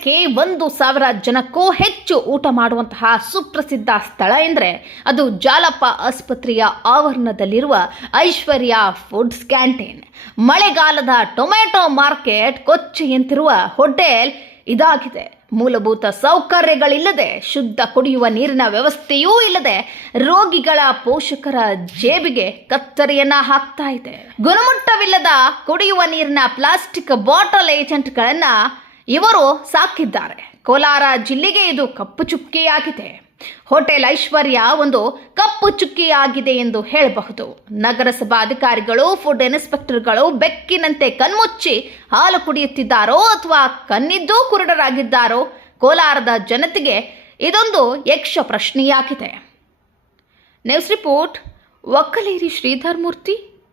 ದಿನಕ್ಕೆ 1,000 ಜನಕ್ಕೂ ಹೆಚ್ಚು ಊಟ ಮಾಡುವಂತಹ ಸುಪ್ರಸಿದ್ಧ ಸ್ಥಳ ಎಂದರೆ ಅದು ಜಾಲಪ್ಪ ಆಸ್ಪತ್ರೆಯ ಆವರಣದಲ್ಲಿರುವ ಐಶ್ವರ್ಯ ಫುಡ್ಸ್ ಕ್ಯಾಂಟೀನ್. ಮಳೆಗಾಲದ ಟೊಮೆಟೊ ಮಾರ್ಕೆಟ್ ಕೊಚ್ಚೆಯಂತಿರುವ ಹೋಟೆಲ್ ಇದಾಗಿದೆ. ಮೂಲಭೂತ ಸೌಕರ್ಯಗಳಿಲ್ಲದೆ, ಶುದ್ಧ ಕುಡಿಯುವ ನೀರಿನ ವ್ಯವಸ್ಥೆಯೂ ಇಲ್ಲದೆ ರೋಗಿಗಳ ಪೋಷಕರ ಜೇಬಿಗೆ ಕತ್ತರಿಯನ್ನ ಹಾಕ್ತಾ ಇದೆ. ಗುಣಮಟ್ಟವಿಲ್ಲದ ಕುಡಿಯುವ ನೀರಿನ ಪ್ಲಾಸ್ಟಿಕ್ ಬಾಟಲ್ ಏಜೆಂಟ್ಗಳನ್ನ ಇವರು ಸಾಕಿದ್ದಾರೆ. ಕೋಲಾರ ಜಿಲ್ಲೆಗೆ ಇದು ಕಪ್ಪು ಚುಕ್ಕಿಯಾಗಿದೆ. ಹೋಟೆಲ್ ಐಶ್ವರ್ಯ ಒಂದು ಕಪ್ಪು ಚುಕ್ಕಿಯಾಗಿದೆ ಎಂದು ಹೇಳಬಹುದು. ನಗರಸಭಾ ಅಧಿಕಾರಿಗಳು, ಫುಡ್ ಇನ್ಸ್ಪೆಕ್ಟರ್ಗಳು ಬೆಕ್ಕಿನಂತೆ ಕಣ್ಮುಚ್ಚಿ ಹಾಲು ಕುಡಿಯುತ್ತಿದ್ದಾರೋ ಅಥವಾ ಕಣ್ಣಿದ್ದೂ ಕುರುಡರಾಗಿದ್ದಾರೋ? ಕೋಲಾರದ ಜನತೆಗೆ ಇದೊಂದು ಯಕ್ಷ ಪ್ರಶ್ನೆಯಾಗಿದೆ. ನ್ಯೂಸ್ ರಿಪೋರ್ಟ್, ಒಕ್ಕಲೇರಿ ಶ್ರೀಧರ್ ಮೂರ್ತಿ.